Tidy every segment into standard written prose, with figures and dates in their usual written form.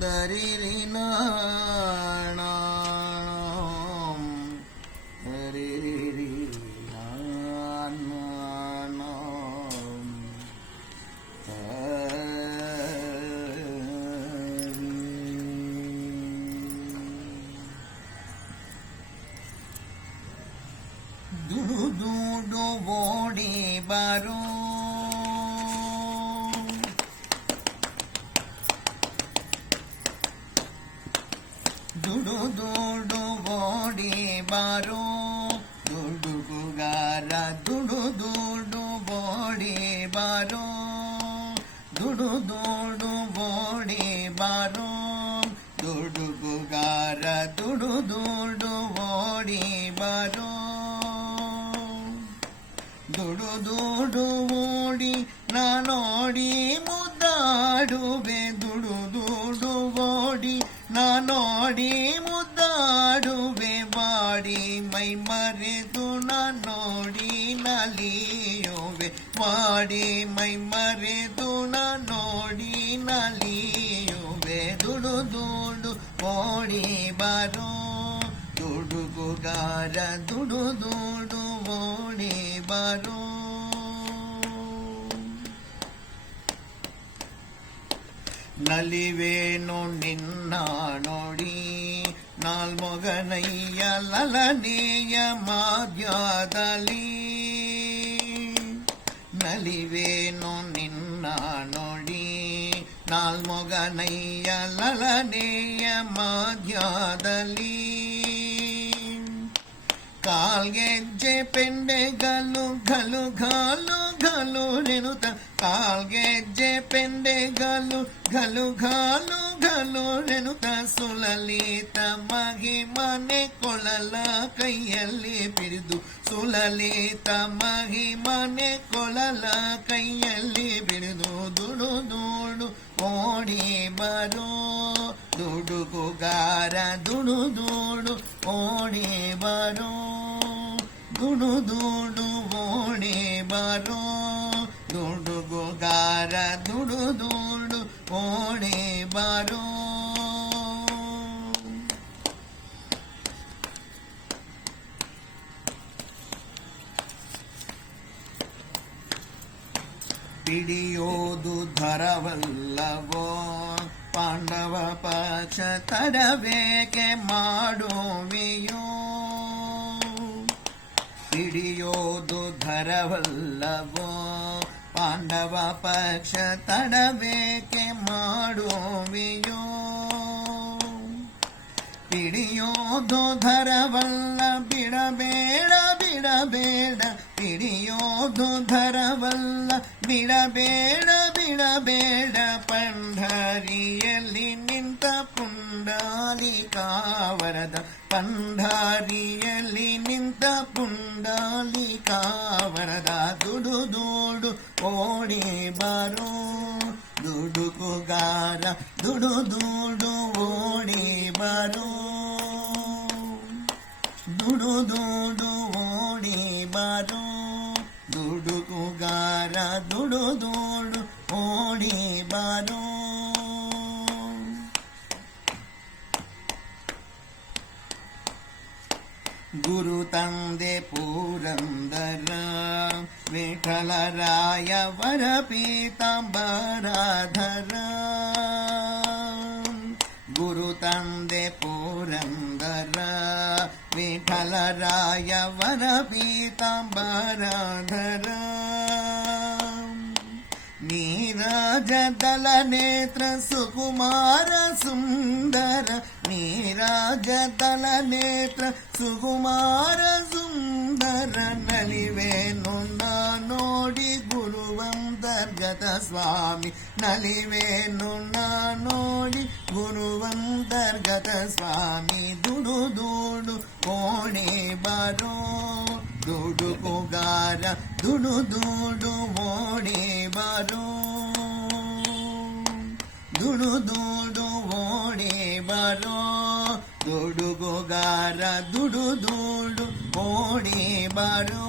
ದರಿರಿ ನಾಣ ದರಿರಿ ದುಡು ದುಡು ಓಡಿ ಬಾರೋ ದುಡು ದುಡು ಓಡಿ ಬಾರೋ ದುಡುಗುಗಾರ ದುಡು ದುಡು ಓಡಿ ಬಾರೋ ದುಡು ದುಡು ಓಡಿ ಬಾರೋ ದುಡುಗುಗಾರ ದುಡು ದುಡು ಓಡಿ ಬಾರೋ ದುಡು ದುಡು ಓಡಿ ನಾನೋಡಿ ಮುದ್ದಾಡುವೆ ದುಡು ದುಡು ಓಡಿ ನಾನೋಡಿ ಮುದ್ದಾಡುವೆ ಬಾಡಿ ಮೈ ಮರೆದು ನಾನೋಡಿ ನಲಿಯುವೆ ಬಾಡಿ ಮೈ ಮರೆದು ನಾನೋಡಿ ನಲಿಯುವೆ ದುಡು ದುಡು ಓಡಿ ಬಾರೋ ದುಡುಗುಗಾರ ದುಡು ದುಡು ಓಡಿ ಬಾರೋ ನಲಿವೇನು ನಿನ್ನ ನೋಡಿ ನಾಲ್ಮೊಗನಯ್ಯ ಲಲನೆಯ ಮಾದ್ಯದಲ್ಲಿ ನಲಿವೇನು ನಿನ್ನ ನೋಡಿ ನಾಲ್ಮೊಗನಯ್ಯ ಲಲನೆಯ ಮಾದ್ಯದಲ್ಲಿ ಕಾಲ್ಗೆಜ್ಜೆ ಪೆಂಡೆಗಲು ಘಲು ಘಾಲು ಘಲು ನೆನುತ ಕಾಲ್ಗೆಜ್ಜೆ ಪೆಂಡೆಗಲು ಘಲು ಘಾಲು ಘಲು ನೆನುತ ಸುಲಲಿತ ಮಹಿಮನೆ ಕೊಳಲ ಕೈಯಲ್ಲಿ ಬಿರಿದು ಸುಲಲಿತ ಮಹಿಮನೆ ಕೊಳಲ ಕೈಯಲ್ಲಿ ಬಿರಿದು ದುಡು ದುಡು ಓಡಿ ಬರೋ ದುಡುಗುಗಾರ ದುಡು ದುಡು ಓಡಿ ಬರೋ ದುಡು ದುಡು ಓಡಿ ಬರೋ ದುಡುಗುಗಾರ ದುಡು ದುಡು ಓಡಿ ಬರೋ ಹಿಡಿಯೋದು ಧರವಲ್ಲವೋ ಪಾಂಡವ ಪಕ್ಷ ತಡಬೇಕೆ ಮಾಡುವೆಯೋ ಹಿಡಿಯೋದು ಧರವಲ್ಲವೋ ಪಾಂಡವ ಪಕ್ಷ ತಡಬೇಕೆ ಮಾಡುವೆಯೋ ಹಿಡಿಯೋದು ಧರವಲ್ಲ ಬಿಡಬೇಡ ಬಿಡಬೇಡ ಹಿಡಿಯೋದು ಧರವಲ್ಲ ಬಿಡಬೇಡ ಬಿಡಬೇಡ ಪಂಢರಿಯಲ್ಲಿ ನಿಂತ ಪುಂಡಾಲಿಕಾವರದ ಪಂಢರಿಯಲ್ಲಿ ನಿಂತ ಪುಂಡಾಲಿಕಾವರದ ದುಡು ದುಡು ಓಡಿ ಬರೋ ದುಡುಗುಗಾರ ದುಡು ದುಡು ಓಡಿ ಬರೋ ದುಡು ದುಡು ಓಡಿ ಬರೋ ದುಡುಗುಗಾರ ದುಡು ದುಡು ಓಡಿ ಬರೋ ಗುರು ತಂದೆ ಪುರಂದರ ವಿಠಲರಾಯ ವರ ಪೀತಾಂಬರಾಧರ ಗುರು ತಂದೆ ಪುರಂದರ ವಿಠಲರಾಯ ವರ ಪೀತಾಂಬರಾಧರ ನೀರಾಜದಲ ನೇತ್ರ ಸುಕುಮಾರ ಸುಂದರ ನೀರಾಜದಲ ನೇತ್ರ ಸುಕುಮಾರ ಸುಂದರ ನಲಿವೇನು ನೋಡಿ ಗುರುವಂತರ್ಗತ ಸ್ವಾಮಿ ನಲಿವೇನು ನೋಡಿ ಗುರುವಂತರ್ಗತ ಸ್ವಾಮಿ ದುಡು ದುಡು ಓಡಿ ಬರೋ ದುಡುಗುಗಾರ ದುಡು ದುಡು ಓಡಿ ಬರೋ ದುಡು ದುಡು ಓಡಿ ಬರೋ ದುಡುಗುಗಾರ ದುಡು ದುಡು ಓಡಿ ಬರೋ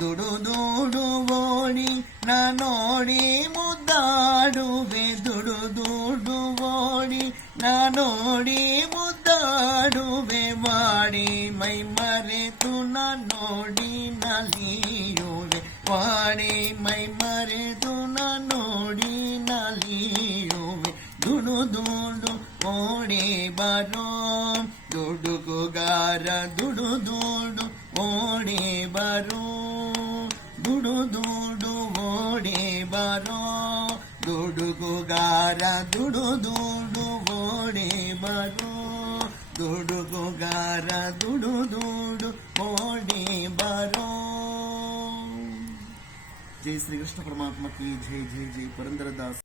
ದುಡು ದುಡು ಓಡಿ ನಾ ನೋಡಿ ಮುದ್ದಾಡುವೆ ದುಡು ದುಡು ಓಡಿ ನಾನೋಡಿ ಮುದ್ದಾಡುವೆ ಮಾಡಿ ಮೈ ಮರೆತು ನೋಡಿ ನಲಿಯುವೆ ವಾಡಿ ಮೈ ಮರೆತು ನೋಡಿ ನಲಿಯುವೆ ದುಡು ದುಡು ಓಡಿ ಬರೋ ದುಡುಗುಗಾರ ದುಡು ದುಡು ಓಡಿ ಬರೋ ದುಡು ದುಡು ಓಡಿ ಬರೋ ದುಡುಗುಗಾರ ದುಡು ದುಡು ಓಡಿ ಬರೋ ದುಡುಗುಗಾರ ದುಡು ದುಡು ಓಡಿ ಬರೋ. जय श्री कृष्ण परमात्मा की जय जय जय पुरंदरदास.